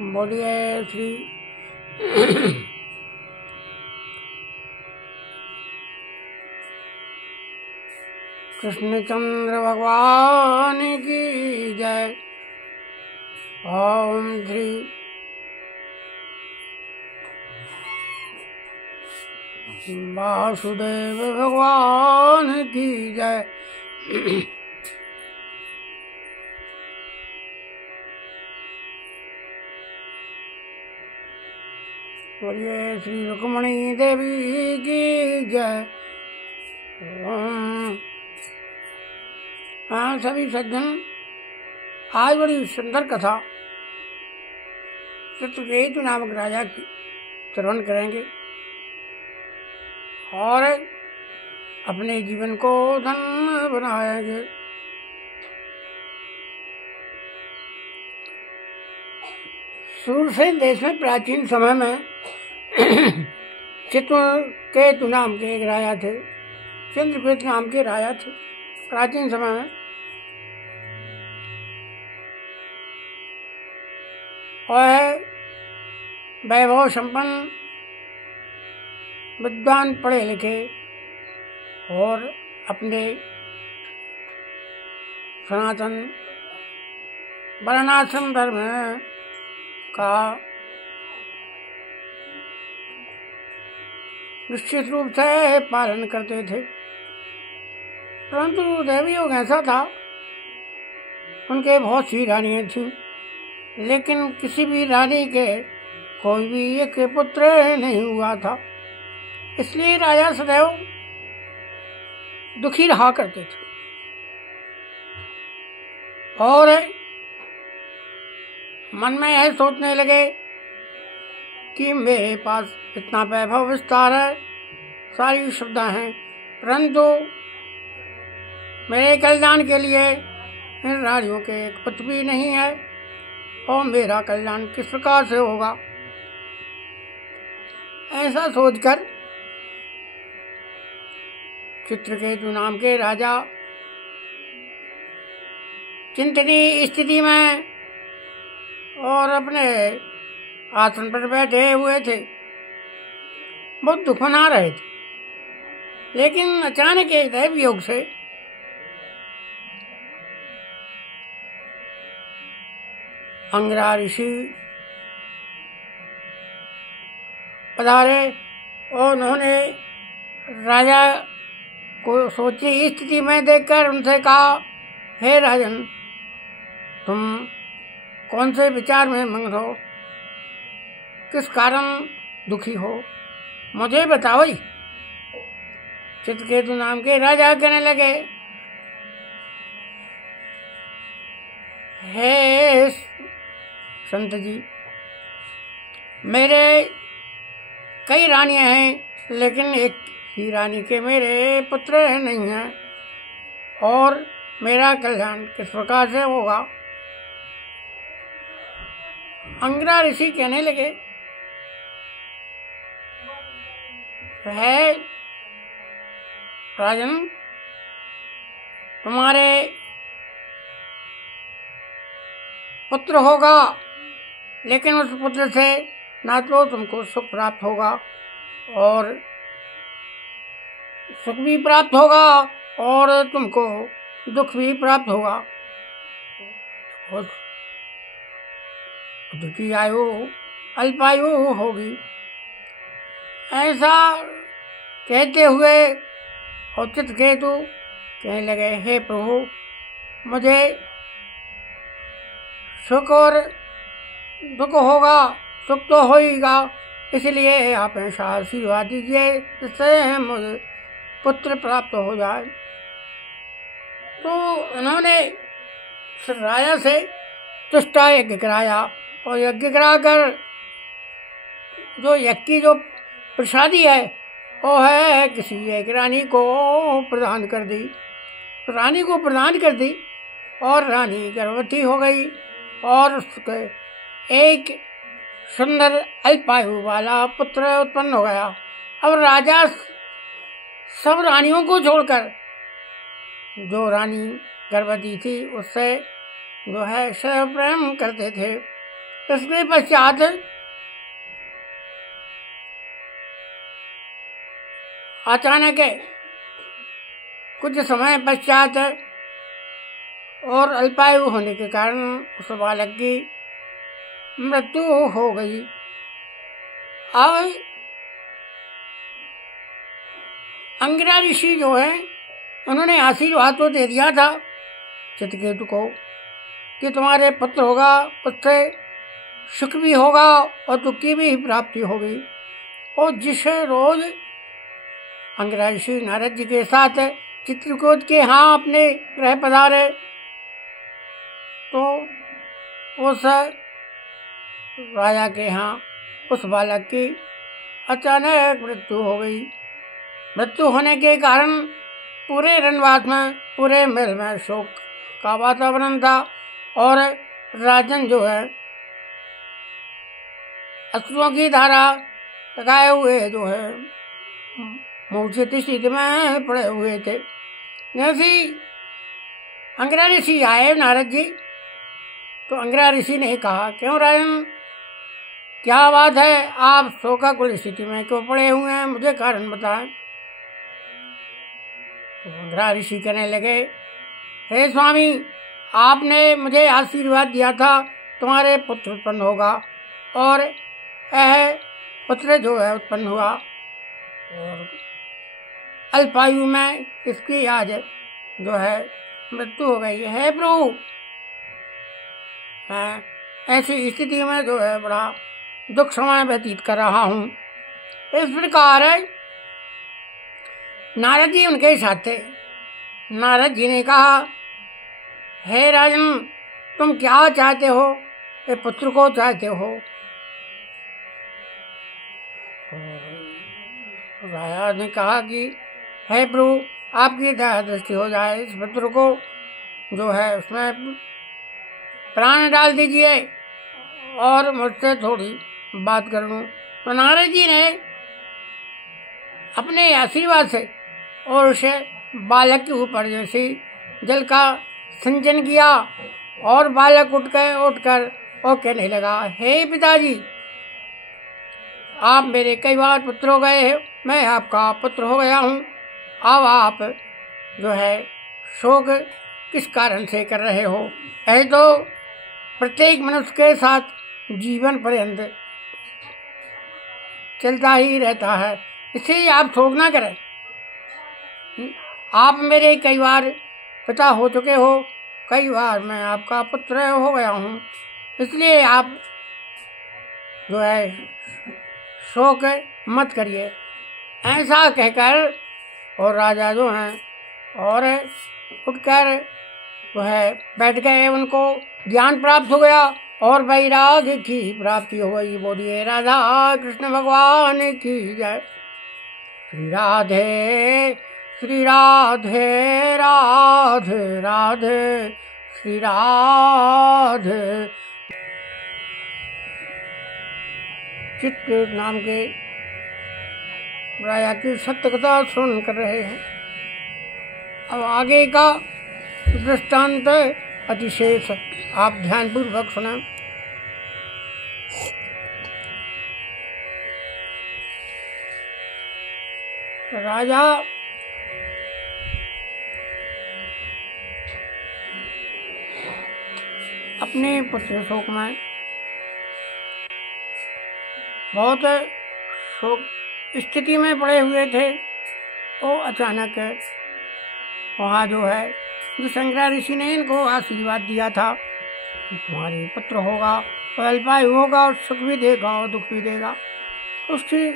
बोलिए श्री कृष्णचंद्र भगवान की जय। ओम श्री वासुदेव भगवान की जय। बोलिए श्री रुक्मणी देवी की जय। हाँ सभी सज्जन, आज बड़ी सुंदर कथा चित्रकेतु नामक राजा की श्रवण करेंगे और अपने जीवन को धन्य बनाएंगे। सूरसेन देश में प्राचीन समय में चित्रकेतु नाम के एक राजा थे। चंद्रकेतु नाम के राजा थे प्राचीन समय में। और वैभव संपन्न, विद्वान, पढ़े लिखे और अपने सनातन वर्णाश्रम धर्म का निश्चित रूप से पालन करते थे। परंतु दैवी योग ऐसा था, उनके बहुत सी रानियां थीं, लेकिन किसी भी रानी के कोई भी एक पुत्र नहीं हुआ था। इसलिए राजा सदैव दुखी रहा करते थे और मन में यह सोचने लगे कि मेरे पास इतना वैभव विस्तार है, सारी सुविधा है, परंतु मेरे कल्याण के लिए इन रानियों के एक पुत्र भी नहीं है और मेरा कल्याण किस प्रकार से होगा। ऐसा सोचकर चित्रकेतु नाम के राजा चिंतनीय स्थिति में और अपने आसन पर बैठे हुए थे, बहुत दुख मना रहे थे। लेकिन अचानक एक दैव योग से अंगिरा ऋषि पधारे और उन्होंने राजा को सोची स्थिति में देखकर उनसे कहा, हे राजन, तुम कौन से विचार में मग्न हो, किस कारण दुखी हो, मुझे बताओ। चित्रकेतु नाम के राजा कहने लगे, हे संत जी, मेरे कई रानियां हैं, लेकिन एक ही रानी के मेरे पुत्र नहीं हैं और मेरा कल्याण किस प्रकार से होगा। अंगिरा ऋषि कहने लगे, है राजन, तुम्हारे पुत्र होगा, लेकिन उस पुत्र से ना तो तुमको सुख प्राप्त होगा और सुख भी प्राप्त होगा और तुमको दुख भी प्राप्त होगा। पुत्र की आयु अल्पायु होगी। ऐसा कहते हुए और चित्रकेतु कहने लगे, हे प्रभु, मुझे सुख और दुख होगा, सुख तो होगा, इसलिए आप ऐसा आशीर्वाद दीजिए जिससे मुझे पुत्र प्राप्त हो जाए। तो उन्होंने राजा से तुष्टा यज्ञ कराया और यज्ञ कराकर जो यज्ञ की जो प्रसादी है वो है किसी एक रानी को प्रदान कर दी। तो रानी को प्रदान कर दी और रानी गर्भवती हो गई और उसके एक सुंदर अल्पायु वाला पुत्र उत्पन्न हो गया। अब राजा सब रानियों को छोड़कर जो रानी गर्भवती थी उससे जो है सदैव प्रेम करते थे इसके पश्चात अचानक कुछ समय पश्चात और अल्पायु होने के कारण उस बालक की मृत्यु हो गई। अब अंगिरा ऋषि जो है उन्होंने आशीर्वाद तो दे दिया था चित्रकेतु को कि तुम्हारे पुत्र होगा, उससे सुख भी होगा और दुख की भी प्राप्ति होगी। और जिस रोज अंगिरा ऋषि नारद जी के साथ चित्रकूट के यहाँ अपने गृह पधारे तो उस राजा के यहाँ उस बालक की अचानक मृत्यु हो गई। मृत्यु होने के कारण पूरे रणवास में, पूरे महल में शोक का वातावरण था और राजन जो है अश्रुओं की धारा लगाए हुए जो है मूर्छित स्थिति में पड़े हुए थे। जैसे अंगिरा ऋषि आए नारद जी तो अंगिरा ऋषि ने कहा, क्यों राजन, क्या बात है, आप शोकाकुल स्थिति में क्यों पड़े हुए हैं, मुझे कारण बताएं। तो अंगिरा ऋषि कहने लगे, हे स्वामी, आपने मुझे आशीर्वाद दिया था तुम्हारे पुत्र उत्पन्न होगा और यह पुत्र जो है उत्पन्न हुआ और अल्पायु में इसकी आज जो है मृत्यु हो गई है। प्रभु, मैं ऐसी स्थिति में जो है बड़ा दुख समय व्यतीत कर रहा हूँ। इस प्रकार नारद जी उनके साथ थे। नारद जी ने कहा, हे राजन, तुम क्या चाहते हो, ये पुत्र को चाहते हो? राजा ने कहा कि हे प्रभु, आपकी दया दृष्टि हो जाए, इस पुत्र को जो है उसमें प्राण डाल दीजिए और मुझसे थोड़ी बात कर लूँ। तो नारद जी ने अपने आशीर्वाद से और उसे बालक के ऊपर जैसे जल का सिंचन किया और बालक उठकर और कहने लगा, हे पिताजी, आप मेरे कई बार पुत्र हो गए हैं, मैं आपका पुत्र हो गया हूँ। अब आप जो है शोक किस कारण से कर रहे हो? ऐसे तो प्रत्येक मनुष्य के साथ जीवन पर्यंत चलता ही रहता है, इसलिए आप शोक ना करें। आप मेरे कई बार पिता हो चुके हो, कई बार मैं आपका पुत्र हो गया हूँ, इसलिए आप जो है शोक मत करिए। ऐसा कहकर और राजा जो हैं और उठकर जो है बैठ गए, उनको ज्ञान प्राप्त हो गया और वैराग्य की प्राप्ति हो गई। बोलिए राधा कृष्ण भगवान की जय। श्री राधे श्री राधे राधे राधे श्री राधे। चित्रकूट नाम के राजा की सत्य कथा सुन कर रहे हैं। अब आगे का दृष्टांत अतिशेष आप ध्यानपूर्वक सुना। राजा अपने पुत्र शोक में बहुत शोक स्थिति में पड़े हुए थे। वो अचानक वहाँ जो है जिस अंगिरा ऋषि ने इनको आशीर्वाद दिया था कि तुम्हारे पुत्र होगा और अल्पायु होगा और सुख भी देगा और दुख भी देगा, उसकी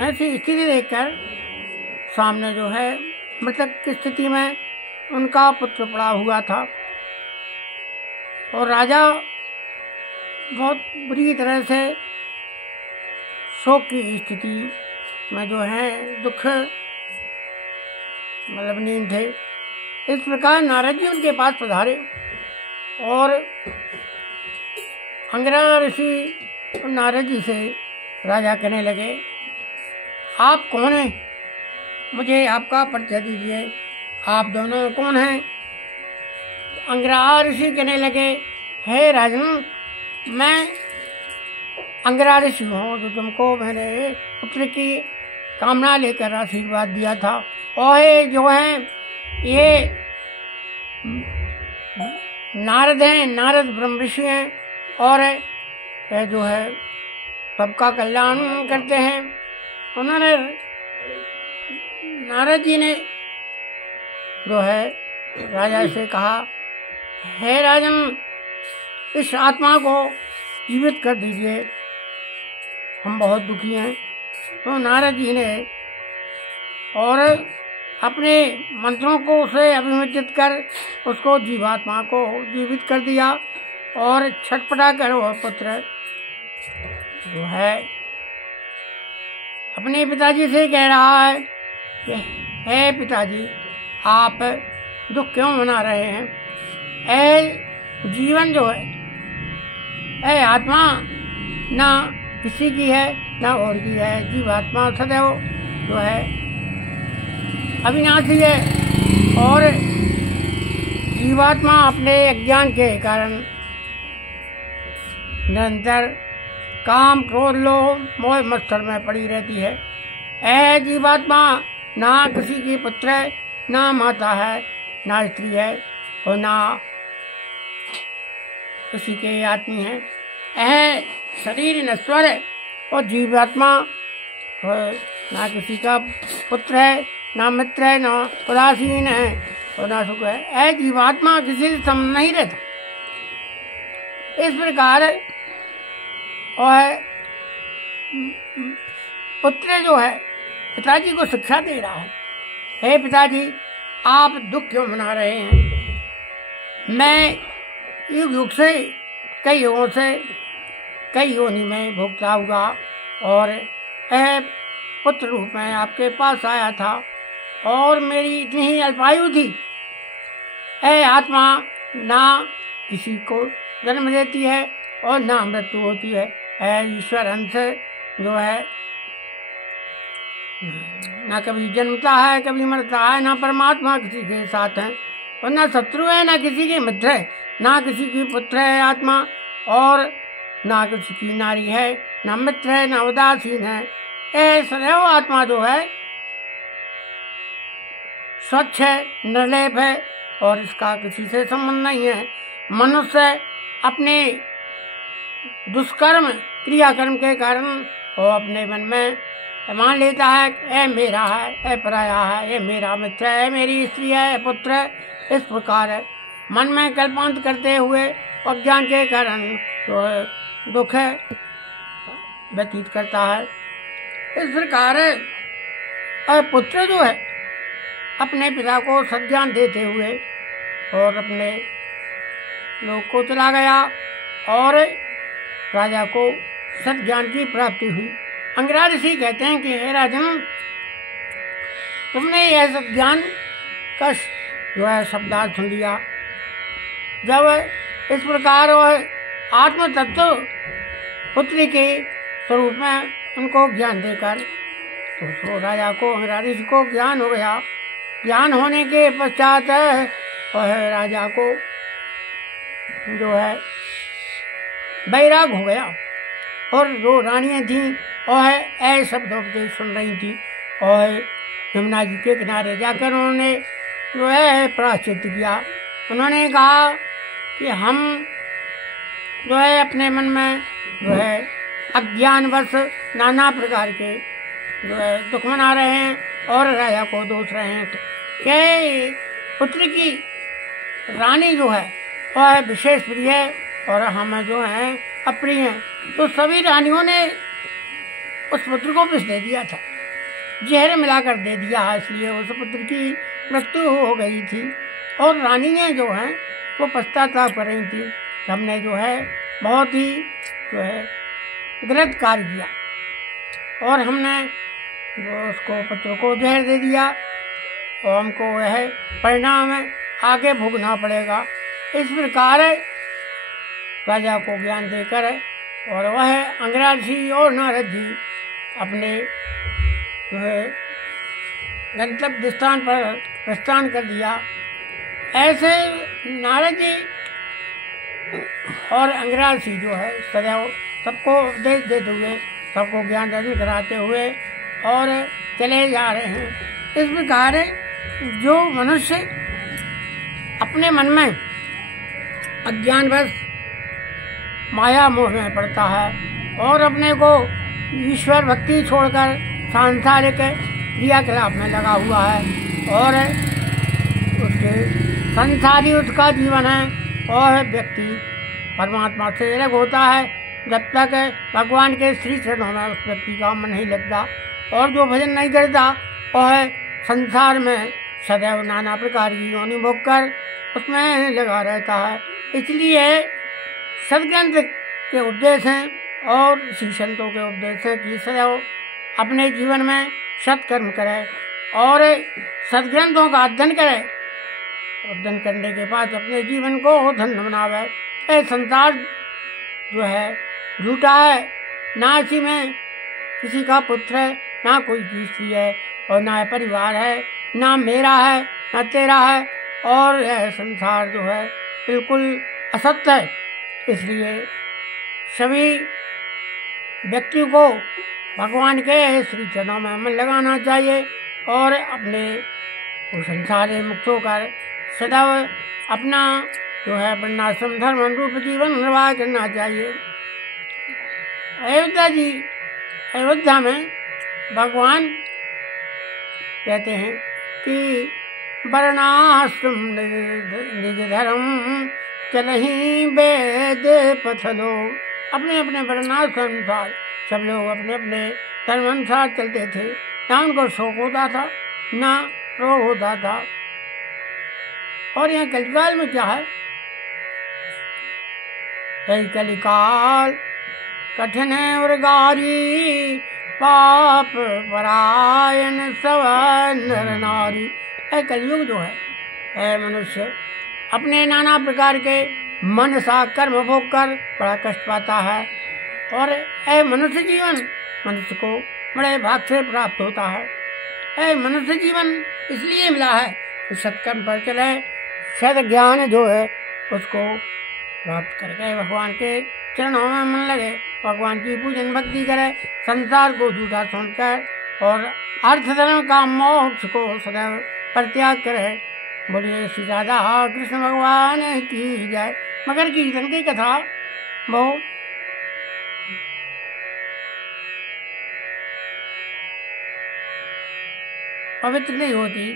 ऐसी स्थिति देखकर सामने जो है मृतक की स्थिति में उनका पुत्र पड़ा हुआ था और राजा बहुत बुरी तरह से शोक की स्थिति में जो है दुख मतलब नींद थे। इस प्रकार नारद जी उनके पास पधारे और अंगिरा ऋषि और नारद जी से राजा कहने लगे, आप कौन हैं? मुझे आपका परिचय दीजिए, आप दोनों कौन हैं? अंगिरा ऋषि कहने लगे, हे राजन, मैं अंगिरा ऋषि हूँ जो तुमको मैंने पुत्र की कामना लेकर आशीर्वाद दिया था। और जो है ये नारद हैं, नारद ब्रह्म ऋषि हैं और ये जो है सबका कल्याण करते हैं। उन्होंने नारद जी ने जो है राजा से कहा, हे राजन, इस आत्मा को जीवित कर दीजिए, हम बहुत दुखी हैं। तो नारद जी ने और अपने मंत्रों को उसे अभिमंत्रित कर उसको जीवात्मा को जीवित कर दिया और छटपटा कर वह पुत्र जो है अपने पिताजी से कह रहा है कि हे पिताजी, आप दुख क्यों मना रहे हैं? ऐ जीवन जो है, ऐ आत्मा ना किसी की है ना और की है। जीवात्मा सदैव जो है अविनाशी है और जीवात्मा अपने अज्ञान के कारण निरंतर काम, क्रोध, लोभ, मोह, मत्सर में पड़ी रहती है। ऐ जीवात्मा ना किसी की पुत्र है, ना माता है, ना स्त्री है और ना किसी के आदमी है। ऐ शरीर नश्वर है और जीवात्मा ना किसी का पुत्र है, ना मित्र है, ना उदासीन है और ना सुख है। ऐ जीवात्मा किसी से सम नहीं रहता। इस प्रकार और पुत्र जो है पिताजी को शिक्षा दे रहा है, हे पिताजी, आप दुख क्यों मना रहे हैं? मैं युग युग से कई युगों से कई योनि में भुगता हुआ और पुत्र रूप में आपके पास आया था और मेरी इतनी ही अल्पायु थी। आत्मा ना किसी को जन्म देती है और ना मृत्यु होती है। ईश्वर अंश जो है ना कभी जन्मता है, कभी मरता है। ना परमात्मा किसी के साथ है और ना शत्रु है, ना किसी के मित्र है, ना किसी की पुत्र है आत्मा और ना किसी की नारी है, ना मित्र है, ना उदासीन है। सदैव आत्मा जो है स्वच्छ है, निर्लेप है और इसका किसी से संबंध नहीं है। मनुष्य अपने दुष्कर्म क्रियाकर्म के कारण वो अपने मन में मान लेता है, ए मेरा है, ए पराया है, ये मेरा मित्र है, मेरी स्त्री है, पुत्र है। इस प्रकार है मन में कल्पांत करते हुए अज्ञान के कारण जो है दुख है व्यतीत करता है। इस प्रकार पुत्र जो है अपने पिता को सज्ञान देते हुए और अपने लोक को चला गया और राजा को सज्ञान की प्राप्ति हुई। अंगिरा ऋषि कहते हैं कि हे राजन, तुमने यह सज्ञान का जो है शब्दार्थ सुन लिया। जब इस प्रकार वह आत्म तत्व पुत्र के स्वरूप में उनको ज्ञान देकर तो राजा को, अंगिरा ऋषि को ज्ञान हो गया। ज्ञान होने के पश्चात वह राजा को जो है बैराग हो गया और जो रानियां थीं वह ऐ शब्द उपदेश सुन रही थी और यमुना जी के किनारे जाकर उन्होंने जो है प्रायश्चित किया। उन्होंने कहा कि हम जो है अपने मन में जो है अज्ञानवश नाना प्रकार के जो है दुख मना रहे हैं और राजा को दोष रहे हैं कि पुत्र की रानी जो है वह विशेष प्रिय है और हम जो है अप्रिय हैं। तो सभी रानियों ने उस पुत्र को विष दे दिया था, जहर मिलाकर दे दिया, इसलिए उस पुत्र की मृत्यु हो गई थी। और रानियां जो हैं वो पश्चाताप कर रही थी, हमने जो है बहुत ही जो है गलत कार्य किया और हमने जो उसको पुत्र को जहर दे दिया और हमको वह परिणाम आगे भोगना पड़ेगा। इस प्रकार राजा को ज्ञान देकर और वह अंगिरा ऋषि और नारद जी अपने जो है गंतव्य स्थान पर प्रस्थान कर दिया। ऐसे नारद जी और अंगराज जी जो है सदैव सबको उपदेश देते हुए, सबको ज्ञान दर्शन कराते हुए और चले जा रहे हैं। इस प्रकार जो मनुष्य अपने मन में अज्ञानवश माया मोह में पड़ता है और अपने को ईश्वर भक्ति छोड़कर सांसारिक क्रियाकलाप में लगा हुआ है और उसके संसारी उसका जीवन है और व्यक्ति परमात्मा से अलग होता है जब तक भगवान के श्री चरणों में उस व्यक्ति का मन नहीं लगता। और जो भजन नहीं करता वह संसार में सदैव नाना प्रकार की योनि भोग कर उसमें लगा रहता है। इसलिए सदग्रंथ के उपदेश हैं और श्री संतों के उपदेश हैं कि सदैव अपने जीवन में सत्कर्म करे और सदग्रंथों का अध्ययन करे। अध्ययन करने के बाद अपने जीवन को धन्य बनावे। ये संसार जो है झूठा है, ना इसी में किसी का पुत्र है, ना कोई स्त्री है और ना परिवार है, ना मेरा है ना तेरा है और यह संसार जो है बिल्कुल असत्य है। इसलिए सभी व्यक्तियों को भगवान के श्री चरणों में मन लगाना चाहिए और अपने संसार मुक्त होकर सदैव अपना जो है वर्णाश्रम धर्म अनुरूप जीवन निर्वाह करना चाहिए। अयोध्या में भगवान कहते हैं कि वर्णाश्रम निज धर्म चलहि वेद पथ लोग। अपने अपने वर्णाश्रम अनुसार सब लोग अपने अपने धर्म अनुसार चलते थे। ना उनको शोक होता था ना रोग होता था। और यहाँ कलिकाल में क्या है, कलिकाल कठिन उर्गारी पाप परायण सब नर नारी। कलयुग जो है मनुष्य अपने नाना प्रकार के मन सा कर्म भोग कर बड़ा कष्ट पाता है और मनुष्य जीवन मनुष्य को बड़े भाग से प्राप्त होता है। मनुष्य जीवन इसलिए मिला है कि सत्कर्म पर चले, सद ज्ञान जो है उसको प्राप्त करके भगवान के चरणों में मन लगे, भगवान की पूजन भक्ति करे, संसार को झूठा समझकर और अर्थ धर्म का मोक्ष को सदैव परित्याग करे। बोलिए श्री राधा कृष्ण भगवान की जय। मगर कीर्तन की कथा बहुत पवित्र नहीं होती।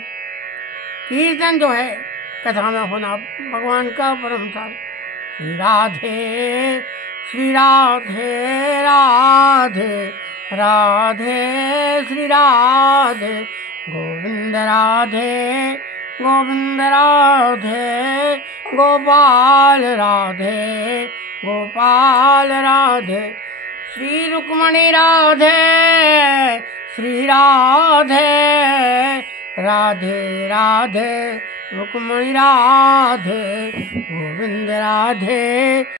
कीर्तन जो है कथा में होना भगवान का परम सार। श्री राधे श्री राधे राधे राधे श्री राधे गोविंद राधे गोविंद राधे गोपाल राधे गोपाल राधे श्री रुक्मणी राधे श्री राधे राधे राधे रुक्मणी राधे गोविंद राधे।